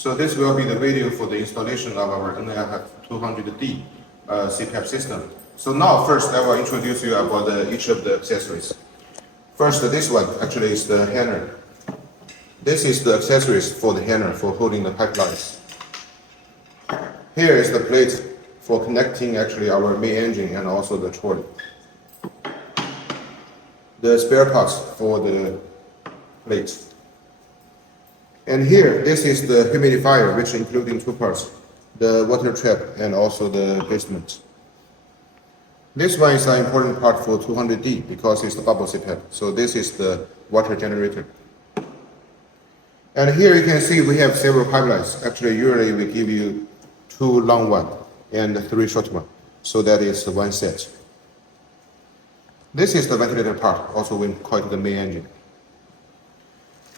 So this will be the video for the installation of our NLF-200D CPAP system. So now first I will introduce you about each of the accessories. First, this one actually is the hanger. This is the accessories for the hanger for holding the pipelines. Here is the plate for connecting actually our main engine and also the trolley. The spare parts for the plate. And here, this is the humidifier, which including two parts, the water trap and also the basement. This one is an important part for 200D because it's the bubble CPAP. So this is the water generator. And here you can see we have several pipelines. Actually, usually we give you 2 long ones and 3 short ones. So that is one set. This is the ventilator part, also we call it the main engine.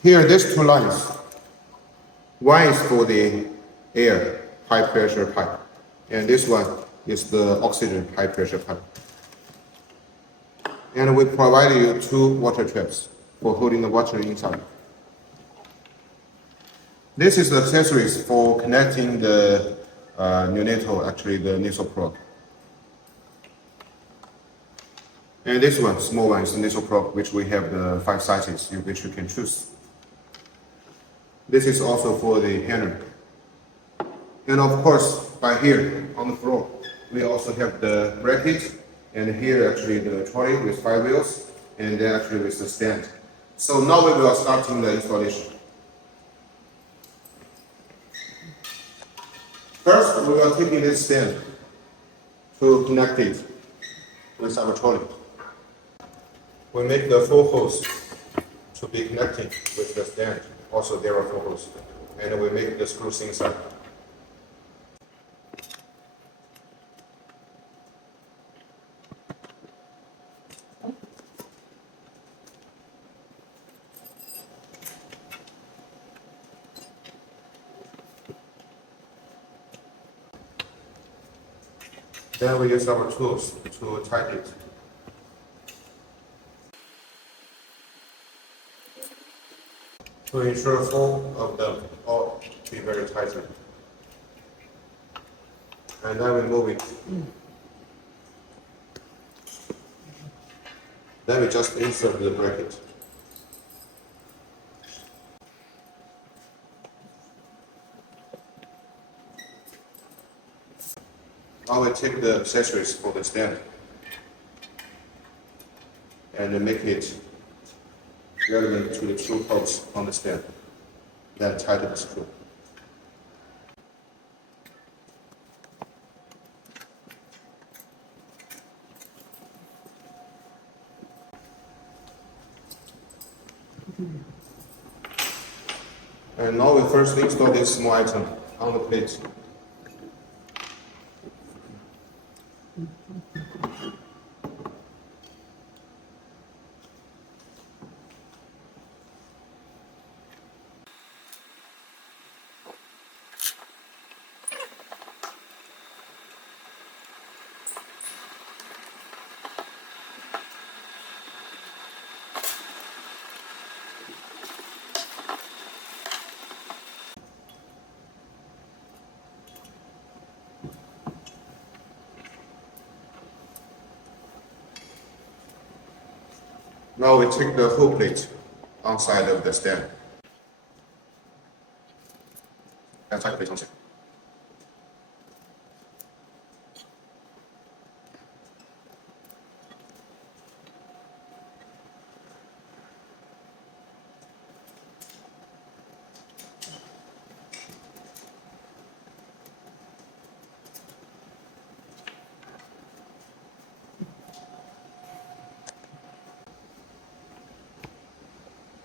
Here, these 2 lines. One is for the air, high pressure pipe. And this one is the oxygen high pressure pipe. And we provide you 2 water traps for holding the water inside. This is the accessories for connecting the neonatal, actually the nasal probe. And this one, small one, is the nasal probe, which we have the 5 sizes, which you can choose. This is also for the hanger. And of course, by here on the floor, we also have the bracket, and here actually the trolley with 5 wheels, and then actually with the stand. So now we will start the installation. First, we will take this stand to connect it with our trolley. We make the 4 holes to be connected with the stand. Also, there are 4 holes, and we make the screws inside. Then we use our tools to tighten it. To ensure 4 of them all be very tight. And then we move it. Then we just insert the bracket. Now we take the accessories for the stand and make it relevant to the 2 holes on the stand. Then tighten the screw. And now we first install this small item on the plate. Now we take the whole plate outside of the stand. And tighten the plate on the stand.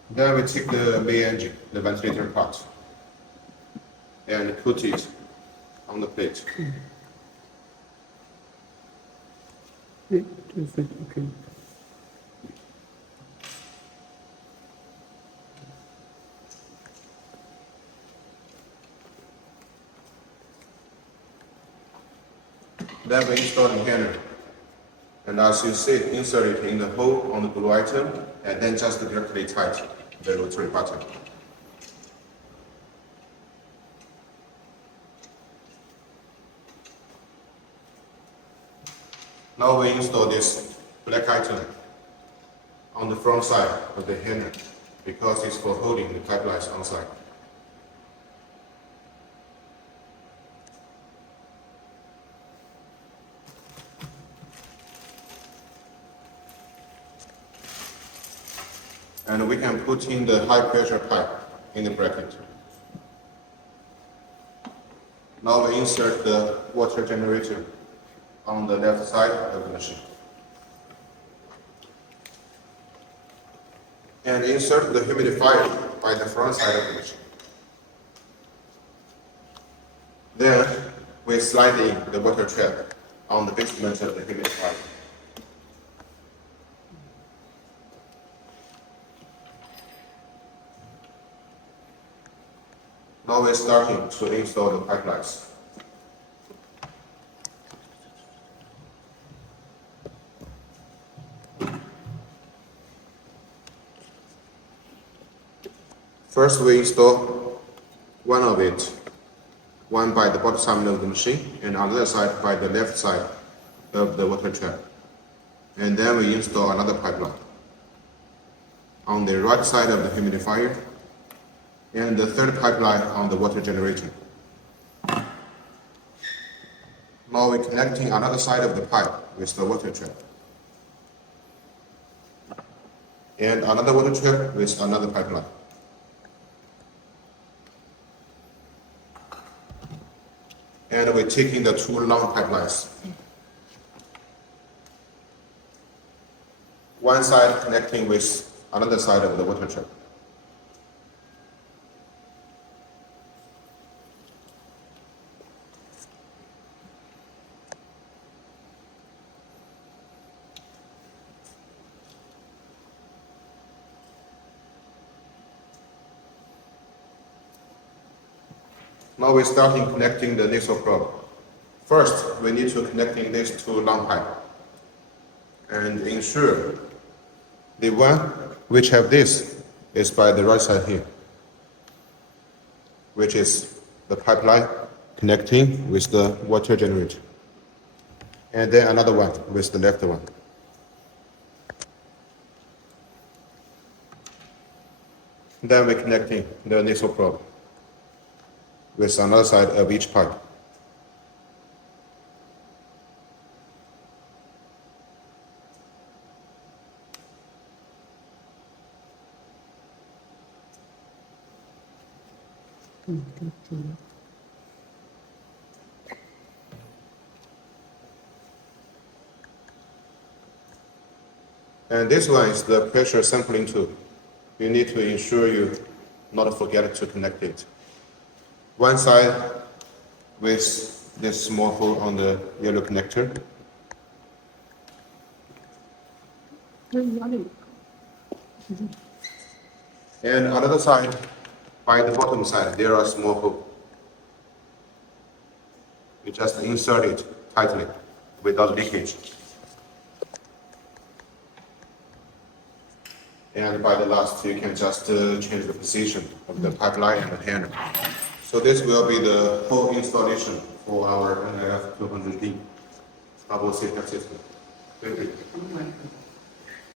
Then we take the main engine, the ventilator part, and put it on the plate. Okay. Then we install the hanger. And as you see, insert it in the hole on the blue item, and then just directly tight the rotary button. Now we install this black item on the front side of the handle because it's for holding the pipelines on site. And we can put in the high pressure pipe in the bracket. Now we insert the water generator on the left side of the machine. And insert the humidifier by the front side of the machine. Then we slide in the water trap on the basement of the humidifier. Now we're starting to install the pipelines. First we install one of it, one by the bottom side of the machine and another side by the left side of the water trap. And then we install another pipeline on the right side of the humidifier and the third pipeline on the water generator. Now we're connecting another side of the pipe with the water trap. And another water trap with another pipeline. And we're taking the two long pipelines. One side connecting with another side of the water trap. Now we're starting connecting the nasal probe. First, we need to connecting these two long pipe and ensure the one which have this is by the right side here, which is the pipeline connecting with the water generator. And then another one with the left one. Then we're connecting the nasal probe with another side of each pipe. And this one is the pressure sampling tube. You need to ensure you not forget to connect it. One side with this small hole on the yellow connector. And another side, by the bottom side, there are small holes. You just insert it tightly without leakage. And by the last, you can just change the position of the pipeline and the handle. So this will be the whole installation for our NLF-200D double CPAP system. Thank you.